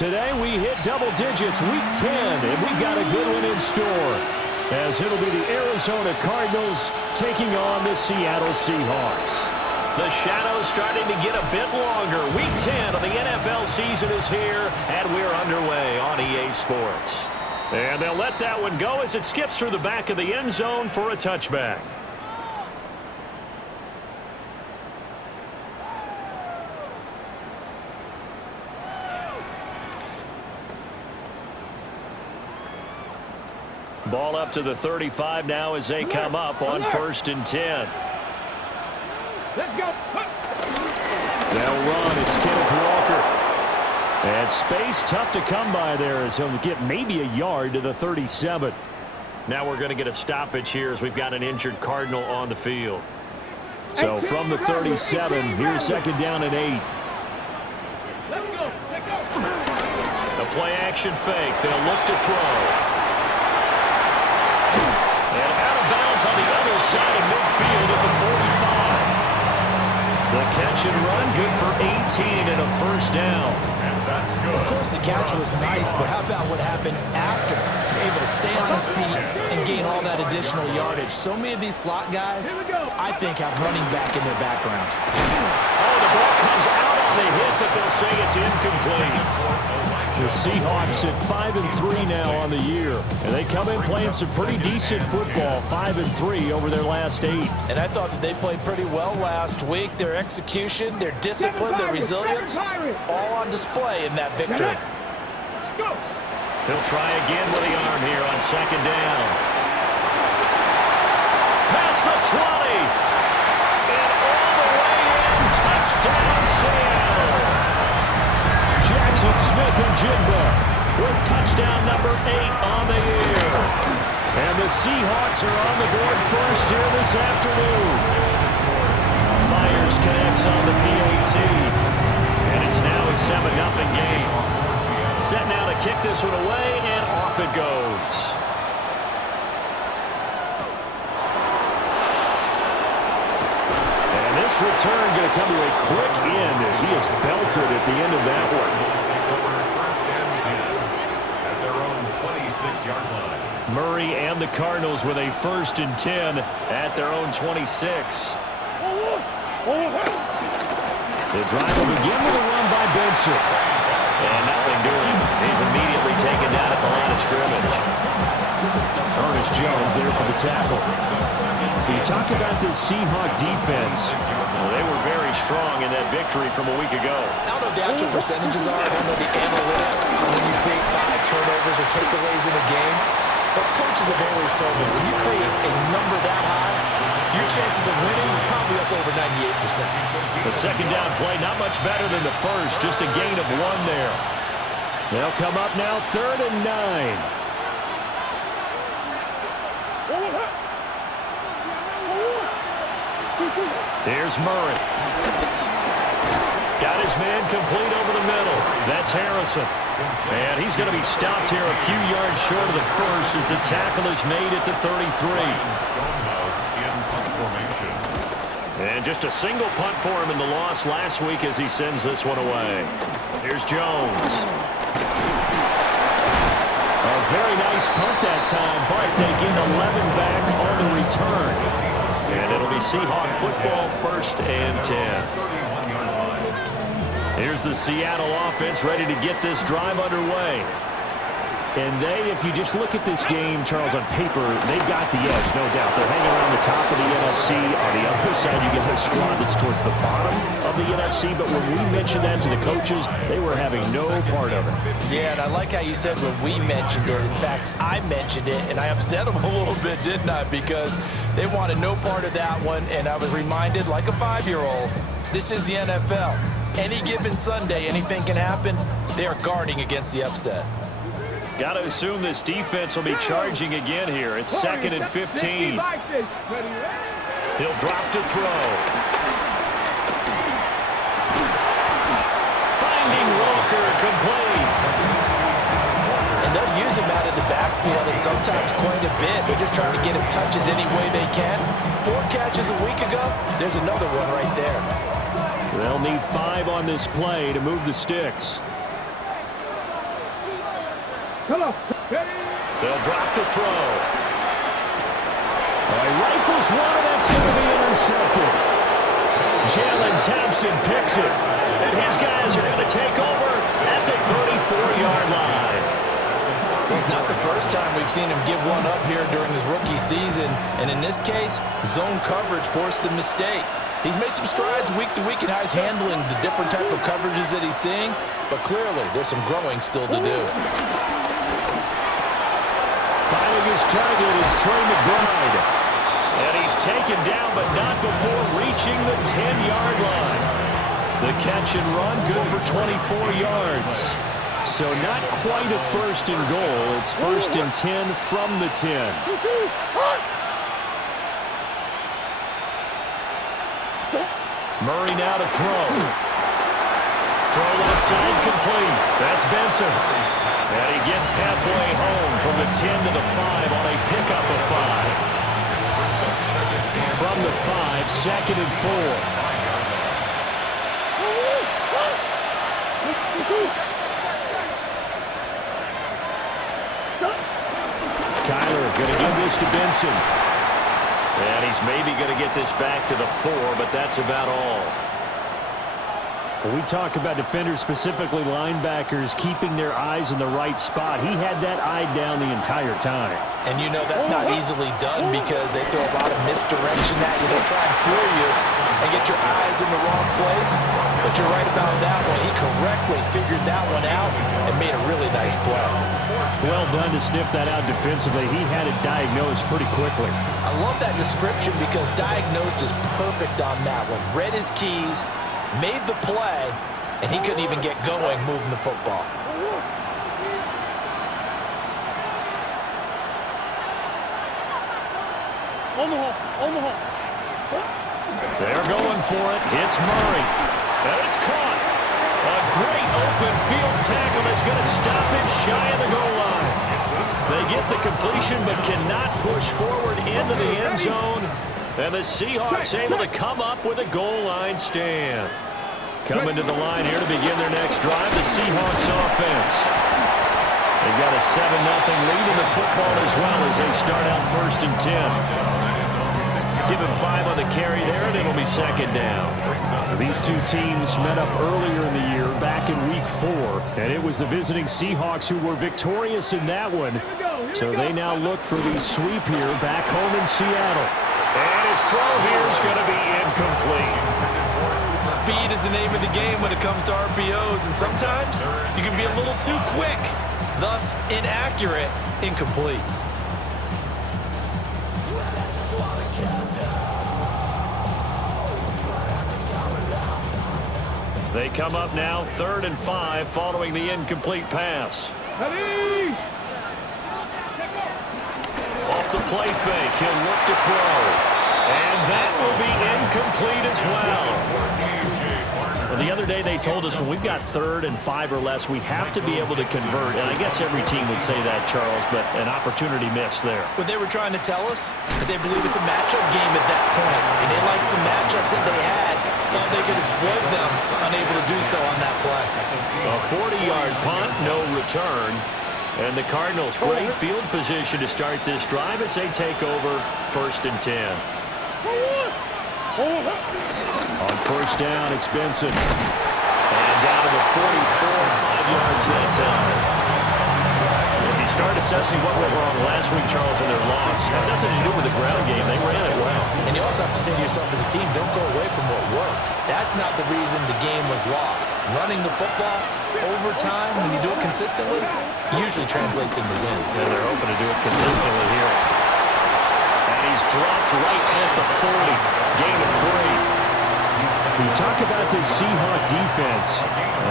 Today we hit double digits, week 10, and we've got a good one in store, as it'll be the Arizona Cardinals taking on the Seattle Seahawks. The shadow's starting to get a bit longer. Week 10 of the NFL season is here, and we're underway on EA Sports. And they'll let that one go as it skips through the back of the end zone for a touchback. Ball up to the 35 now as they come up on 1st and 10. Let's go. They'll run. It's Kenneth Walker. And space tough to come by there as he'll get maybe a yard to the 37. Now we're going to get a stoppage here as we've got an injured Cardinal on the field. So from the 37, here's 2nd down and 8. Let's go. Let's go. The play action fake. They'll look to throw. And out of bounds on the other side of midfield at the 45. The catch and run, good for 18 and a 1st down. And that's good. Of course, the catch was nice, but how about what happened after? Able to stay on his feet and gain all that additional yardage. So many of these slot guys, I think, have running back in their background. Oh, the ball comes out on the hit, but they'll say it's incomplete. The Seahawks at 5-3 now on the year, and they come in playing some pretty decent football, 5-3 over their last 8. And I thought that they played pretty well last week. Their execution, their discipline, their resilience, all on display in that victory. He'll try again with the arm here on 2nd down. Past the 20, and all the way in, touchdown Seattle. Jackson Smith-Njigba with touchdown number 8 on the year. And the Seahawks are on the board first here this afternoon. Myers connects on the PAT. And it's now a 7-0 game. Set now to kick this one away, and off it goes. And this return going to come to a quick end as he is belted at the end of that one. Murray and the Cardinals with a 1st and 10 at their own 26. The drive will begin with a run by Benson. And nothing doing. He's immediately taken down at the line of scrimmage. Ernest Jones there for the tackle. You talk about this Seahawk defense. Well, they were very strong in that victory from a week ago. I don't know what the actual percentages are. I don't know the analytics when you create 5 turnovers or takeaways in a game. But coaches have always told me, when you create a number that high, your chances of winning are probably up over 98%. The 2nd down play, not much better than the first, just a gain of 1 there. They'll come up now 3rd and 9. Here's Murray. Got his man complete over the middle. That's Harrison. And he's going to be stopped here a few yards short of the first as the tackle is made at the 33. And just a single punt for him in the loss last week as he sends this one away. Here's Jones. A very nice punt that time, but they get 11 back on the return. And it'll be Seahawk football, 1st and 10. Here's the Seattle offense ready to get this drive underway. And they, if you just look at this game, Charles, on paper, they've got the edge, no doubt. They're hanging around the top of the NFC. On the other side, you get the squad that's towards the bottom of the NFC. But when we mentioned that to the coaches, they were having no part of it. Yeah, and I like how you said when we mentioned it. In fact, I mentioned it, and I upset them a little bit, didn't I? Because they wanted no part of that one, and I was reminded, like a 5-year-old, this is the NFL. Any given Sunday, anything can happen. They are guarding against the upset. Got to assume this defense will be charging again here. It's 2nd and 15. He'll drop to throw. Finding Walker complete. And they'll use him out of the backfield and sometimes quite a bit. They're just trying to get him touches any way they can. 4 catches a week ago. There's another one right there. They'll need 5 on this play to move the sticks. Hello. They'll drop the throw. He rifles one, and that's going to be intercepted. Jalen Thompson picks it, and his guys are going to take over at the 34-yard line. Well, it's not the first time we've seen him give one up here during his rookie season, and in this case, zone coverage forced the mistake. He's made some strides week to week in how he's handling the different type of coverages that he's seeing, but clearly there's some growing still to do. Finding his target is Trey McBride. And he's taken down, but not before reaching the 10-yard line. The catch and run, good for 24 yards. So not quite a first and goal. It's first and 10 from the 10. Murray now to throw. Throw left side complete. That's Benson. And he gets halfway home from the 10 to the 5 on a pickup of 5. From the 5, second and 4. Kyler going to give this to Benson. And he's maybe going to get this back to the 4, but that's about all. When we talk about defenders, specifically linebackers, keeping their eyes in the right spot, he had that eye down the entire time. And you know that's not easily done because they throw a lot of misdirection at you. They try and fool you and get your eyes in the wrong place. But you're right about that one. He correctly figured that one out and made a really nice play. Well done to sniff that out defensively. He had it diagnosed pretty quickly. I love that description because diagnosed is perfect on that one. Read his keys, made the play, and he couldn't even get going moving the football. Omaha. They're going for it. It's Murray. And it's caught. A great open field tackle that's going to stop it shy of the goal line. They get the completion but cannot push forward into the end zone. And the Seahawks able to come up with a goal line stand. Coming to the line here to begin their next drive, the Seahawks offense. They've got a 7-0 lead in the football as well as they start out first and 10. Give him 5 on the carry there, and it'll be second down. These two teams met up earlier in the year, back in week 4, and it was the visiting Seahawks who were victorious in that one. So they now look for the sweep here back home in Seattle. And his throw here is going to be incomplete. Speed is the name of the game when it comes to RPOs, and sometimes you can be a little too quick, thus inaccurate, incomplete. They come up now, 3rd and 5, following the incomplete pass. Off the play fake, he'll look to throw. And that will be incomplete as well. Well, the other day they told us when we've got 3rd and 5 or less, we have to be able to convert. And I guess every team would say that, Charles, but an opportunity missed there. What they were trying to tell us is they believe it's a matchup game at that point. And they liked some matchups that they had, thought they could exploit them, unable to do so on that play. A 40-yard punt, no return. And the Cardinals, great field position to start this drive as they take over first and 10. On first down, it's Benson. And down to the 44, 5 yards that time. If you start assessing what went wrong last week, Charles, in their loss, had nothing to do with the ground game. They ran it well. And you also have to say to yourself as a team, don't go away from what worked. That's not the reason the game was lost. Running the football over time, when you do it consistently, usually translates into wins. And they're hoping to do it consistently here. And he's dropped right at the 40. Gain of 3. We talk about this Seahawk defense.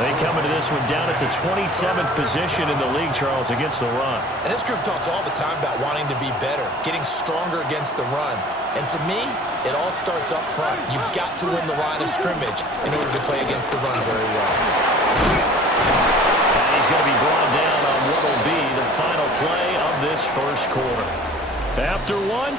They come into this one down at the 27th position in the league, Charles, against the run. And this group talks all the time about wanting to be better, getting stronger against the run. And to me, it all starts up front. You've got to win the line of scrimmage in order to play against the run very well. And he's going to be brought down on what will be the final play of this first quarter. After one.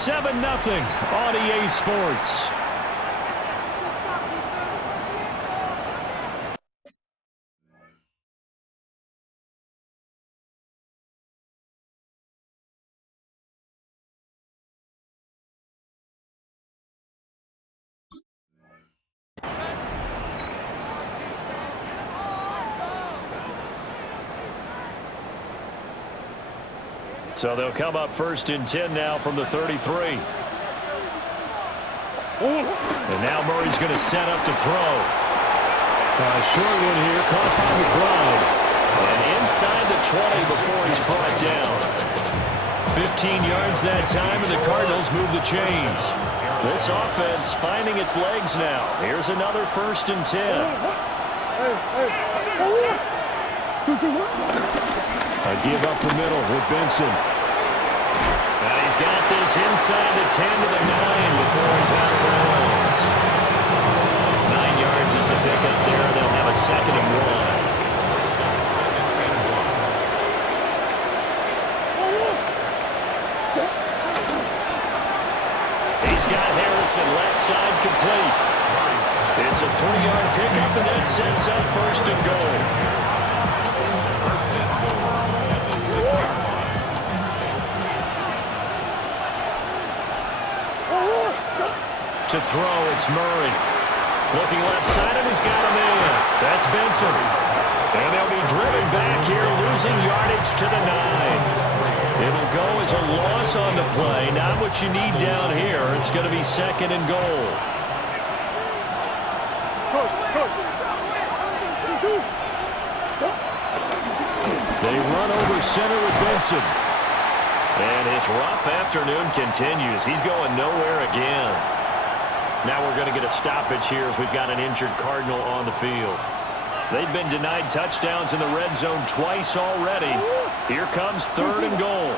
7-0 on EA Sports. So they'll come up 1st and 10 now from the 33. And now Murray's going to set up to throw. Short one here, caught by McBride. And inside the 20 before he's brought down. 15 yards that time, and the Cardinals move the chains. This offense finding its legs now. Here's another 1st and 10. A give up the middle with Benson. And he's got this inside the 10 to the 9 before he's out of bounds. 9 yards is the pickup there. They'll have a 2nd and 1. He's got Harrison left side complete. It's a 3-yard pickup, and that sets up 1st and goal. To throw, it's Murray. Looking left side, and he's got him in. That's Benson. And they'll be driven back here, losing yardage to the 9. It'll go as a loss on the play. Not what you need down here. It's going to be 2nd and goal. They run over center with Benson. And his rough afternoon continues. He's going nowhere again. Now we're going to get a stoppage here as we've got an injured Cardinal on the field. They've been denied touchdowns in the red zone twice already. Here comes 3rd and goal.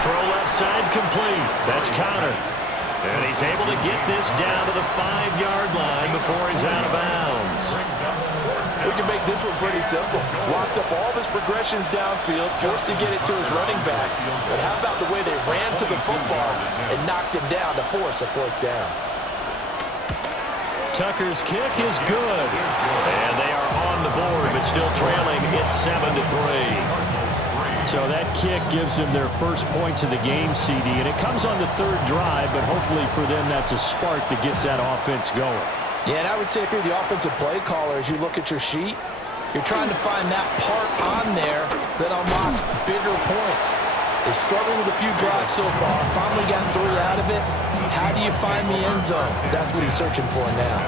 Throw left side complete. That's Connor. And he's able to get this down to the 5-yard line before he's out of bounds. We can make this one pretty simple. Locked up all of his progressions downfield, forced to get it to his running back. But how about the way they ran to the football and knocked him down to force a 4th down? Tucker's kick is good. And they are on the board, but still trailing. It's 7-3. So that kick gives them their first points of the game, CD. And it comes on the 3rd drive, but hopefully for them that's a spark that gets that offense going. Yeah, and I would say if you're the offensive play caller, as you look at your sheet, you're trying to find that part on there that unlocks bigger points. They've struggled with a few drives so far. Finally got 3 out of it. How do you find the end zone? That's what he's searching for now.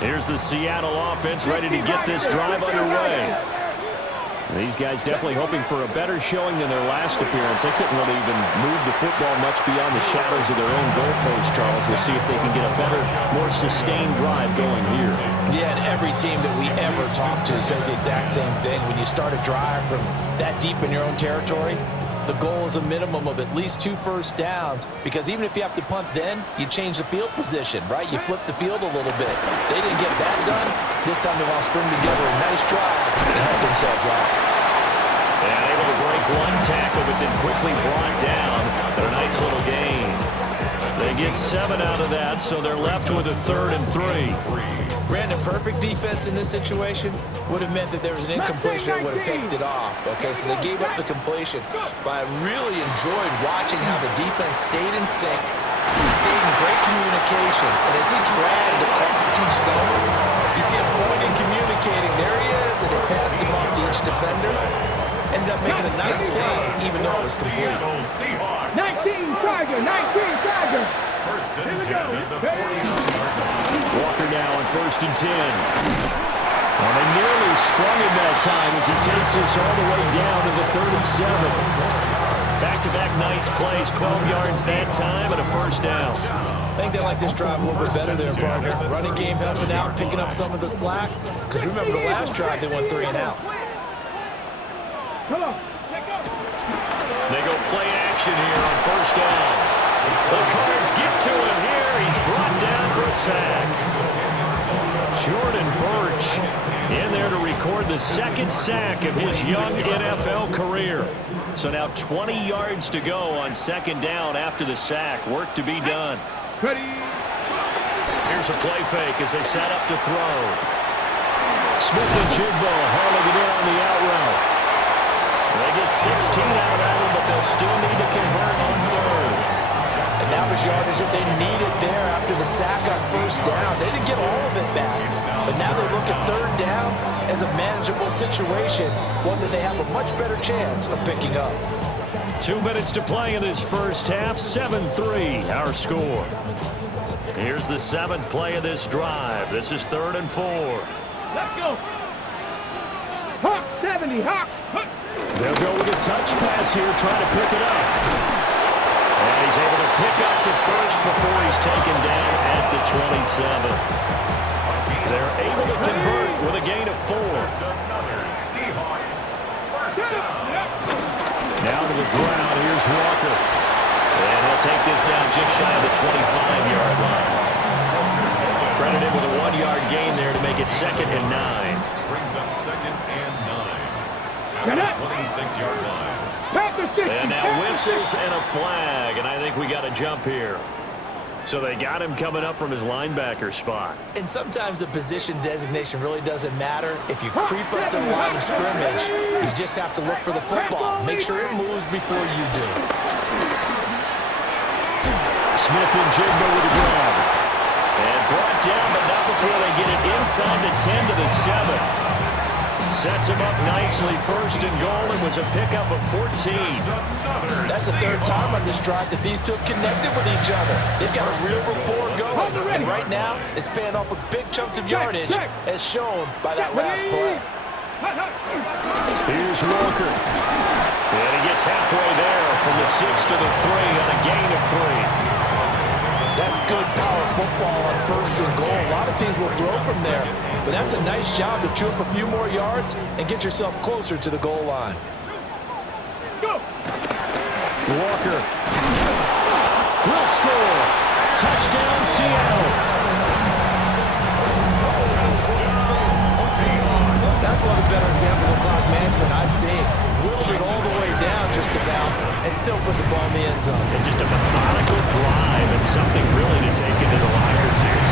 Here's the Seattle offense ready to get this drive underway. These guys definitely hoping for a better showing than their last appearance. They couldn't really even move the football much beyond the shadows of their own goalpost, Charles. We'll see if they can get a better, more sustained drive going here. Yeah, and every team that we ever talk to says the exact same thing. When you start a drive from that deep in your own territory, the goal is a minimum of at least 2 first downs, because even if you have to punt then, you change the field position, right? You flip the field a little bit. They didn't get that done. This time they want to string together a nice drive to help themselves out. And able to break one tackle, but then quickly brought down. But a nice little gain. They get 7 out of that, so they're left with a 3rd and 3. Brandon, perfect defense in this situation would have meant that there was an incompletion that would have picked it off. Okay, so they gave up the completion. But I really enjoyed watching how the defense stayed in sync, stayed in great communication. And as he dragged across each zone, you see him pointing, communicating. There he is, and he passed him off to each defender. Ended up making a nice play, even though it was complete. 19 Tiger, 19 Tiger. Here we go. Walker now on 1st and 10. Well, they nearly sprung him that time as he takes us all the way down to the 37. Back-to-back nice plays, 12 yards that time and a 1st down. I think they like this drive a little bit better there, partner. Running game helping out, picking up some of the slack. Because remember the last drive, they went 3 and out. Come on. They go play action here on 1st down. The Cards get to him here. He's brought down for a sack. Jordan Birch In there to record the second sack of his young NFL career. So now 20 yards to go on second down after the sack. Work to be done. Ready. Here's a play fake as they set up to throw. Smith and Jigbo hauling it in on the out route. They get 16 out of that one, but they'll still need to convert on third. And that was yardage that they needed there after the sack on first down. They didn't get all of it back, but now they look at third down as a manageable situation, one that they have a much better chance of picking up. 2 minutes to play in this first half, 7-3 our score. Here's the 7th play of this drive. This is 3rd and 4. Let's go. Hawks 70, Hawks. They'll go with a touch pass here, trying to pick it up. And he's able to pick up to first before he's taken down at the 27. They're able to convert with a gain of 4. Now to the ground, here's Walker. And he'll take this down just shy of the 25-yard line. Credited with a 1-yard gain there to make it 2nd and 9. Brings up 2nd and 9. At the 26-yard line. And now whistles and a flag, and I think we got a jump here. So they got him coming up from his linebacker spot. And sometimes the position designation really doesn't matter. If you creep up to the line of scrimmage, you just have to look for the football. Make sure it moves before you do. Smith and Jigbo with the grab. And brought down, but not before they get it inside the 10 to the 7. Sets him up nicely. 1st and goal. It was a pickup of 14. That's the 3rd time on this drive that these two have connected with each other. They've got a real rapport going. And right now, it's paying off with big chunks of yardage, as shown by that last play. Here's Walker. And he gets halfway there from the 6 to the 3 on a gain of 3. That's good power football on 1st and goal. A lot of teams will throw from there, but that's a nice job to chew up a few more yards and get yourself closer to the goal line. Go. Walker will score. Touchdown, Seattle. That's one of the better examples of clock management I've seen. Whittled it all the way down just about and still put the ball in the end zone. And just a methodical drive and something really to take into the lockers here.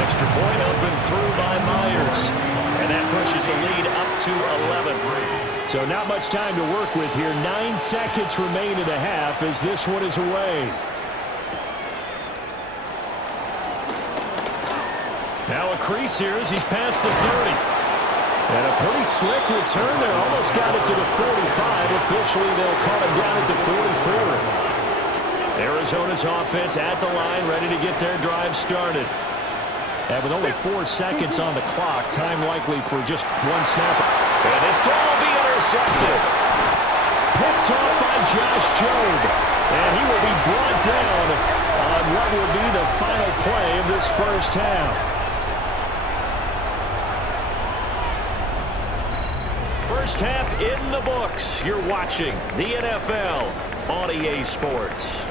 Extra point up and through by Myers. And that pushes the lead up to 11. So not much time to work with here. 9 seconds remain in the half as this one is away. Now a crease here as he's past the 30. And a pretty slick return there. Almost got it to the 45. Officially, they'll call it down at the 44. Arizona's offense at the line, ready to get their drive started. And with only 4 seconds on the clock, time likely for just one snap. And this time will be intercepted. Picked off by Josh Jobe. And he will be brought down on what will be the final play of this first half. First half in the books. You're watching the NFL on EA Sports.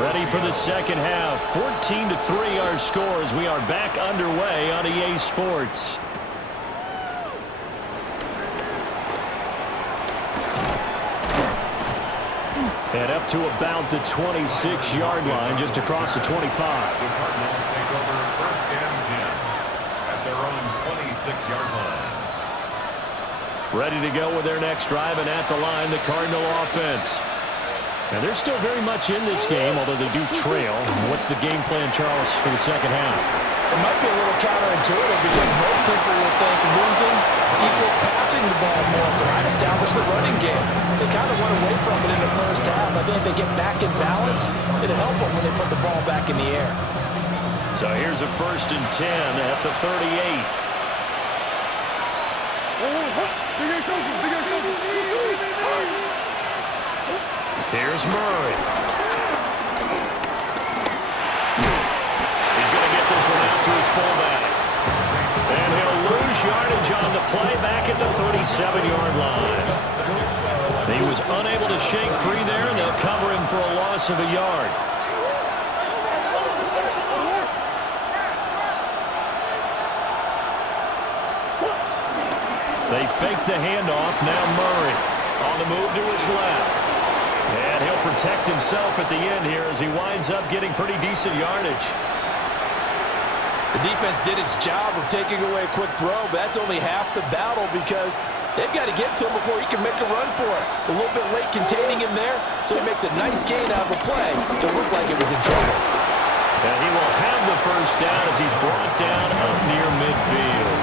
Ready for the second half. 14-3 our score as we are back underway on EA Sports. And up to about the 26-yard line, just across the 25. The Cardinals take over 1st and 10 at their own 26-yard line. Ready to go with their next drive, and at the line, the Cardinal offense. And they're still very much in this game, although they do trail. What's the game plan, Charles, for the second half? It might be a little counterintuitive because most people will think losing equals passing the ball more. But I'd establish the running game. They kind of went away from it in the first half. I think if they get back in balance, it'll help them when they put the ball back in the air. So here's a 1st and 10 at the 38. Here's Murray. He's going to get this one out to his fullback. And he'll lose yardage on the play back at the 37-yard line. He was unable to shake free there, and they'll cover him for a loss of a yard. They fake the handoff. Now Murray on the move to his left. And he'll protect himself at the end here as he winds up getting pretty decent yardage. The defense did its job of taking away a quick throw, but that's only half the battle because they've got to get to him before he can make a run for it. A little bit late containing him there, so he makes a nice gain out of a play that looked like it was in trouble. And he will have the first down as he's brought down up near midfield.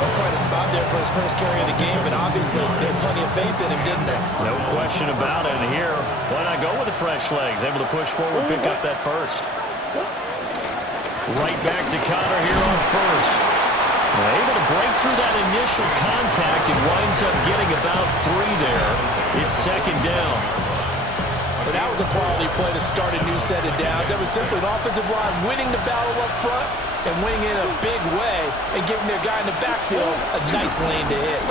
That's quite a spot there for his first carry of the game, but obviously they had plenty of faith in him, didn't they? No question about it. And here, why not go with the fresh legs? Able to push forward, pick up that first. Right back to Connor here on first. Able to break through that initial contact and winds up getting about 3 there. It's second down. But that was a quality play to start a new set of downs. That was simply an offensive line winning the battle up front and winning in a big way and giving their guy in the backfield a nice lane to hit.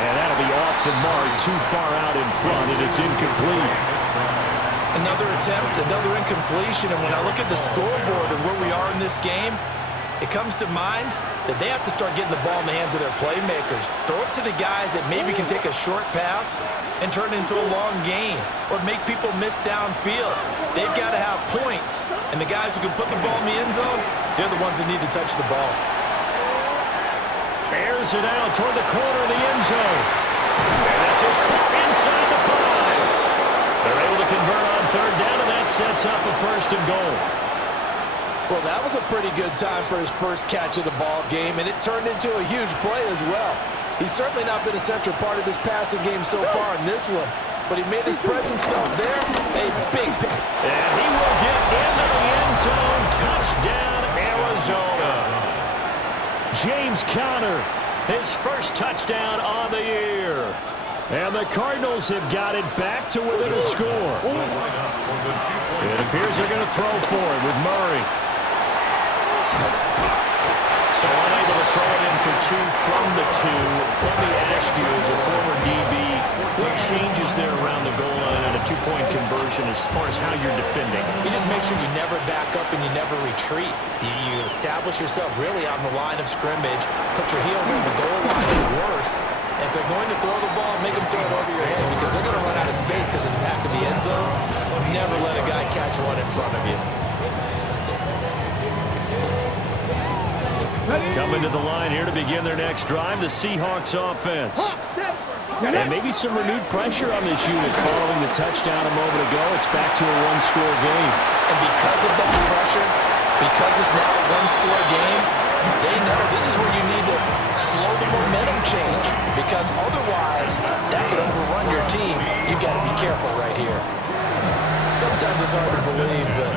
And that'll be off the mark, too far out in front, and it's incomplete. Another attempt, another incompletion, and when I look at the scoreboard and where we are in this game, it comes to mind that they have to start getting the ball in the hands of their playmakers. Throw it to the guys that maybe can take a short pass and turn it into a long gain or make people miss downfield. They've got to have points, and the guys who can put the ball in the end zone, they're the ones that need to touch the ball. Airs it out toward the corner of the end zone. And this is caught inside the 5. They're able to convert on third down, and that sets up a first and goal. Well, that was a pretty good time for his first catch of the ball game, and it turned into a huge play as well. He's certainly not been a central part of this passing game so far in this one, but he made his presence felt there. A big pick. And he will get into the end zone. Touchdown, Arizona. James Conner, his first touchdown on the year. And the Cardinals have got it back to within a score. It appears they're going to throw for it with Murray. So unable to throw it in for 2 from the 2. Let me ask you, as a former DB, what changes there around the goal line and a 2-point conversion as far as how you're defending? You just make sure you never back up and you never retreat. You establish yourself really on the line of scrimmage, put your heels on the goal line at worst. And if they're going to throw the ball, make them throw it over your head because they're going to run out of space because of the back of the end zone. Never let a guy catch one in front of you. Coming to the line here to begin their next drive, the Seahawks offense. And maybe some renewed pressure on this unit following the touchdown a moment ago. It's back to a 1-score game. And because of that pressure, because it's now a 1-score game, they know this is where you need to slow the momentum change because otherwise that could overrun your team. You've got to be careful right here. Sometimes it's hard to believe, but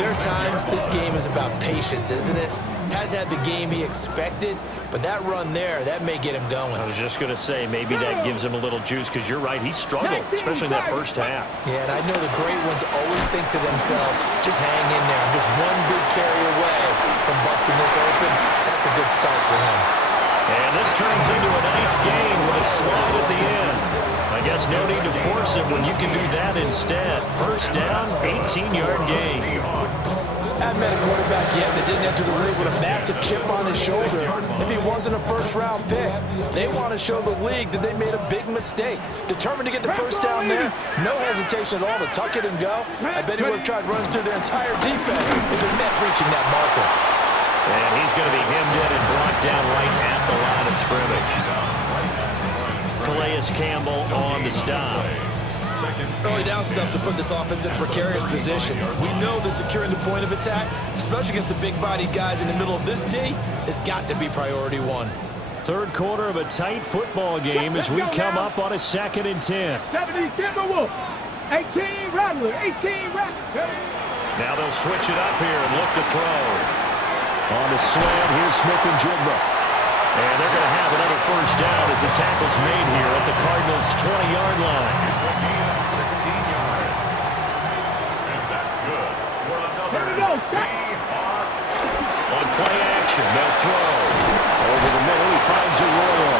there are times this game is about patience, isn't it? Has had the game he expected, but that run there, that may get him going. I was just going to say, maybe that gives him a little juice because you're right, he struggled, especially in that first half. Yeah, and I know the great ones always think to themselves, just hang in there. I'm just one big carry away from busting this open. That's a good start for him. And this turns into a nice gain with a slide at the end. I guess no need to force it when you can do that instead. First down, 18-yard gain. I haven't met a quarterback yet that didn't enter the league with a massive chip on his shoulder if he wasn't a first-round pick. They want to show the league that they made a big mistake. Determined to get the first down there, no hesitation at all to tuck it and go. I bet he would have tried running through their entire defense if it meant reaching that marker. And he's going to be hemmed in and brought down right at the line of scrimmage. Calais Campbell on the stop. Early down stuff to put this offense in a precarious position. We know that securing the point of attack, especially against the big-bodied guys in the middle of this D, has got to be priority 1. Third quarter of a tight football game as we come up on a 2nd and 10. 70 Timberwolves. 18 Rattler. 18 Rattler. Now they'll switch it up here and look to throw. On the slant, here's Smith and Jigba. And they're going to have another first down as the tackle's made here at the Cardinals' 20-yard line. It's a gain of 16 yards. And that's good for another Seahawks. On play action, they'll throw. Over the middle, he finds Arroyo.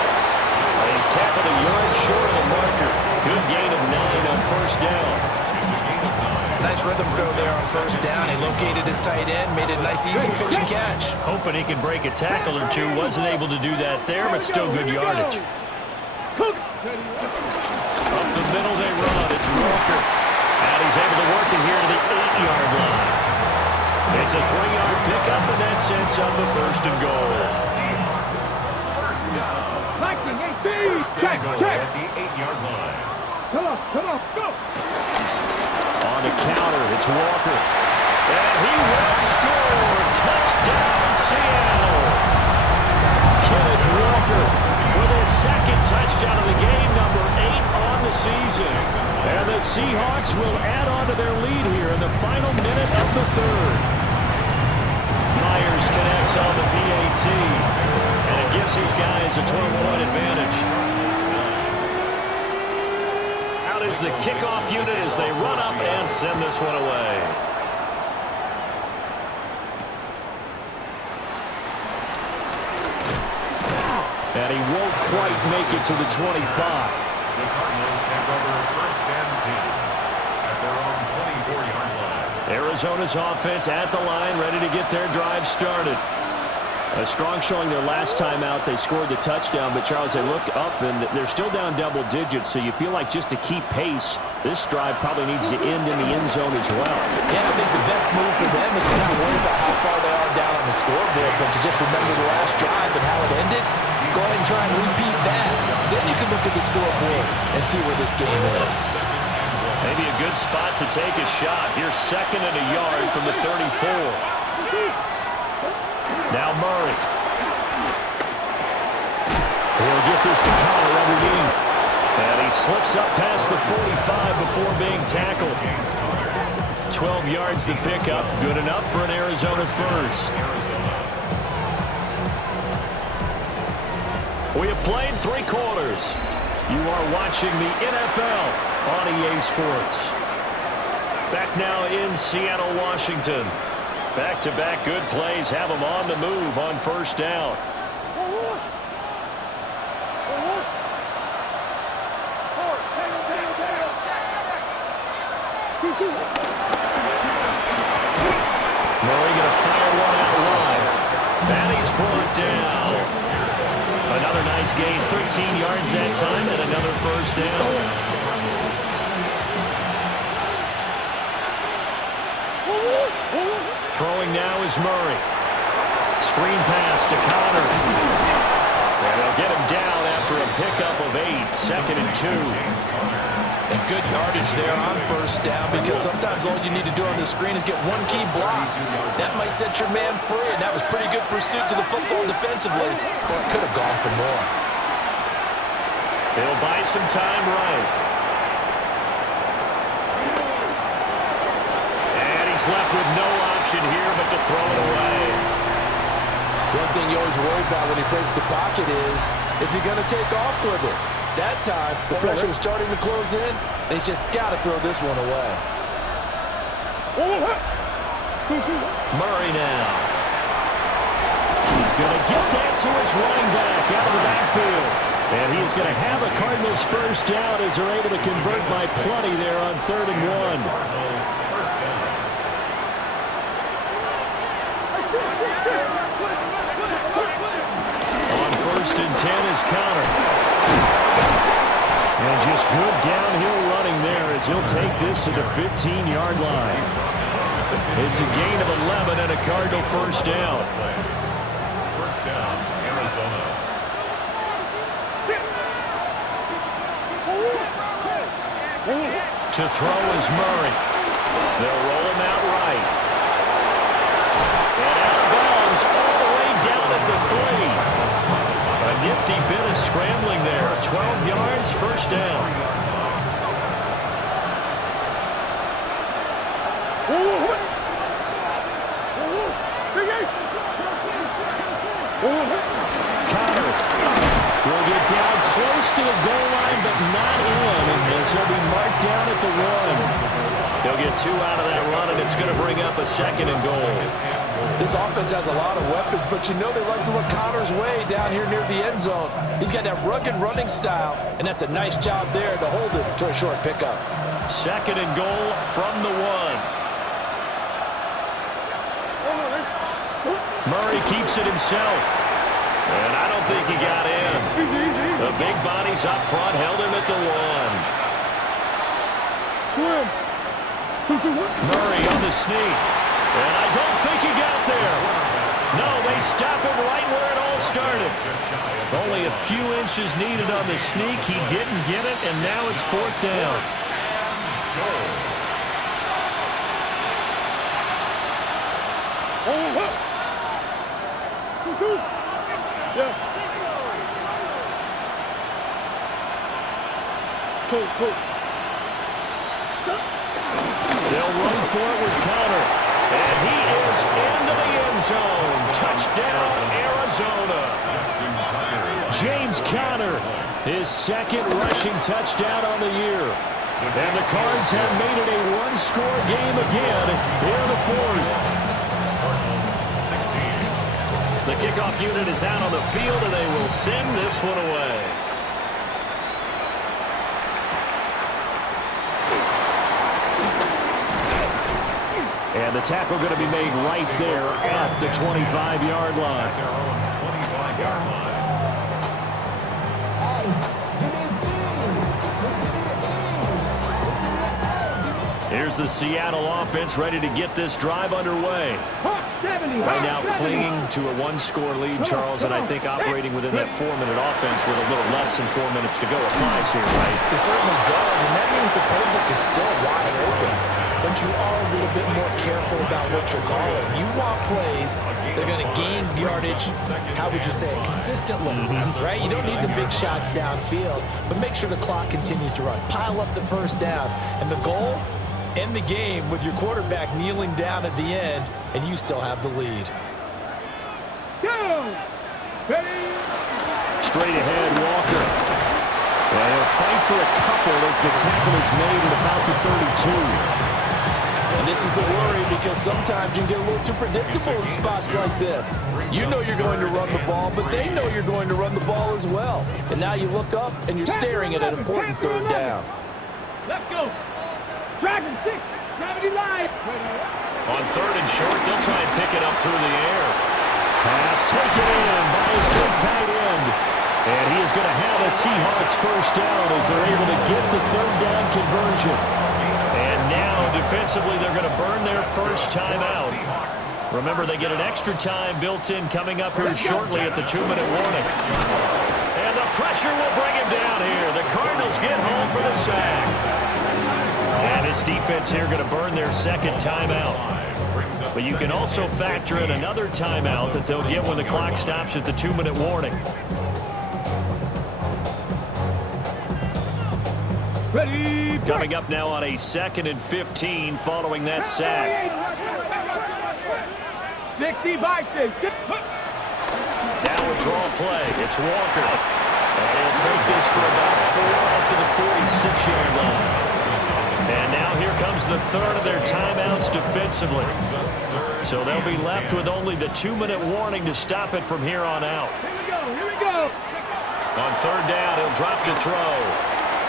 He's tackled a yard short of the marker. Good gain of 9 on first down. Nice rhythm throw there on first down. He located his tight end, made it a nice, easy pitch and catch. Hoping hoping he can break a tackle or two. Wasn't able to do that there, but still good yardage. Up the middle they run. It's Walker. And he's able to work it here to the 8-yard line. It's a 3-yard pickup, and that sets up a first and goal. Seahawks. First down. Check. At the 8-yard line. Come on, go. On the counter, it's Walker. And he will score. Touchdown, Seattle. Kenneth Walker with his second touchdown of the game, number 8 on the season. And the Seahawks will add on to their lead here in the final minute of the third. Myers connects on the PAT. And it gives these guys a 12-point advantage. Out is the kickoff unit as they run up and send this one away. And he won't quite make it to the 25. The Cardinals take over first and 10 at their own 24-yard line. Arizona's offense at the line, ready to get their drive started. A strong showing their last time out. They scored the touchdown, but Charles, they look up and they're still down double digits, so you feel like just to keep pace, this drive probably needs to end in the end zone as well. Yeah, I think the best move for them is to not worry about how far they are down on the scoreboard, but to just remember the last drive and how it ended. Go ahead and try and repeat that. Then you can look at the scoreboard and see where this game is. Maybe a good spot to take a shot. Here's 2nd and a yard from the 34. Now Murray. He'll get this to Connor underneath. And he slips up past the 45 before being tackled. 12 yards to pick up. Good enough for an Arizona first. We have played 3 quarters. You are watching the NFL on EA Sports. Back now in Seattle, Washington. Back-to-back good plays have them on the move on first down. Murray going to fire one out wide. And he's brought down. Another nice gain, 13 yards that time, and another first down. Throwing now is Murray. Screen pass to Connor. And they'll get him down after a pickup of 8, 2nd and 2. And good yardage there on first down, because sometimes all you need to do on the screen is get one key block. That might set your man free, and that was pretty good pursuit to the football defensively. Or it could have gone for more. They'll buy some time right. And he's left with no option here but to throw it away. One thing you always worry about when he breaks the pocket is he going to take off with it? That time, the pressure was starting to close in, and he's just got to throw this one away. Murray now. He's going to get that to his running back out of the backfield. And he's going to have a Cardinals first down as they're able to convert by plenty there on 3rd and 1. On 1st and 10 is Connor. And just good downhill running there as he'll take this to the 15-yard line. It's a gain of 11 and a Cardinal first down. First down, Arizona. To throw is Murray. They'll roll him out right. And out of bounds all the way down at the 3. A nifty bit of scrambling there. 12 yards, first down. Connor will get down close to the goal line, but not in. And he'll be marked down at the 1. He'll get 2 out of that run, and it's going to bring up a 2nd and goal. This offense has a lot of weapons, but you know they like to look Connor's way down here near the end zone. He's got that rugged running style, and that's a nice job there to hold it to a short pickup. 2nd and goal from the 1. Murray he keeps it himself. And I don't think he got in. The big bodies up front held him at the 1. Murray on the sneak. And I don't think he got there. No, they stop him right where it all started. Only a few inches needed on the sneak. He didn't get it, and now it's 4th down. Coach. They'll run for it with Conner. And he is into the end zone. Touchdown, Arizona. James Conner, his 2nd rushing touchdown on the year. And the Cards have made it a one-score game again here in the 4th. The kickoff unit is out on the field, and they will send this one away. And the tackle going to be made right there at the 25-yard line. Here's the Seattle offense ready to get this drive underway. Right now clinging to a one-score lead, Charles, and I think operating within that 4-minute offense with a little less than 4 minutes to go applies here, right? It certainly does, and that means the playbook is still wide open. But you are a little bit more careful about what you're calling. You want plays that are going to gain yardage, how would you say it, consistently, right? You don't need the big shots downfield, but make sure the clock continues to run. Pile up the first downs. And the goal, end the game with your quarterback kneeling down at the end, and you still have the lead. Straight ahead, Walker. And he'll fight for a couple as the tackle is made at about the 32. And this is the worry because sometimes you can get a little too predictable in spots like this. You know you're going to run the ball, but they know you're going to run the ball as well. And now you look up and you're staring at an important 3rd down. Let's go. Dragon 6, gravity line. On 3rd and short, they'll try and pick it up through the air. Pass taken in by his good tight end. And he is going to have a Seahawks 1st down as they're able to get the 3rd down conversion. And now, defensively, they're going to burn their first timeout. Remember, they get an extra time built in coming up here shortly at the 2-minute warning. And the pressure will bring him down here. The Cardinals get home for the sack. And his defense here going to burn their 2nd timeout. But you can also factor in another timeout that they'll get when the clock stops at the 2-minute warning. Ready. Coming up now on a 2nd and 15 following that sack. 60 by 6. Now a draw play. It's Walker. And he'll take this for about 4 up to the 46-yard line. And now here comes the 3rd of their timeouts defensively. So they'll be left with only the 2-minute warning to stop it from here on out. Here we go. On 3rd down, he'll drop to throw.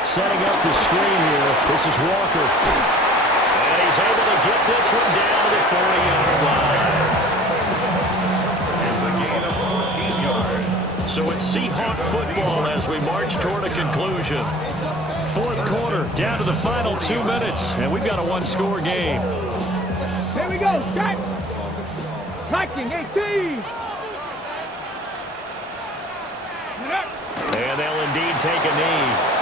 Setting up the screen here. This is Walker. And he's able to get this one down to the 40-yard line. It's a gain of 14 yards. So it's Seahawk football as we march toward a conclusion. 4th quarter, down to the final 2 minutes, and we've got a one-score game. Here we go. Jack. Striking 18. And they'll indeed take a knee.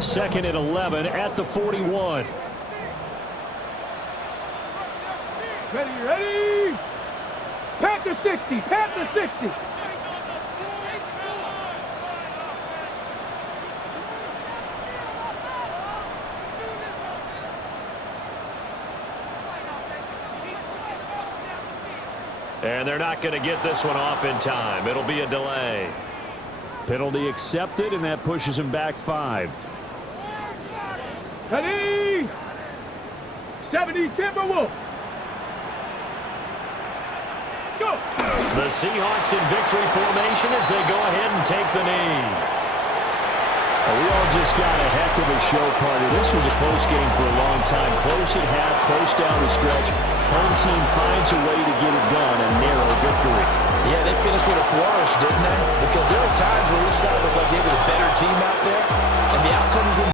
Second and 11 at the 41. Ready. Panther 60. Panther 60. And they're not going to get this one off in time. It'll be a delay. Penalty accepted, and that pushes him back 5. Ready. 70 Timberwolf. The Seahawks in victory formation as they go ahead and take the knee. We all just got a heck of a show party. This was a close game for a long time. Close at half, close down the stretch. Home team finds a way to get it done. A narrow victory. Yeah, they finished with a flourish, didn't they?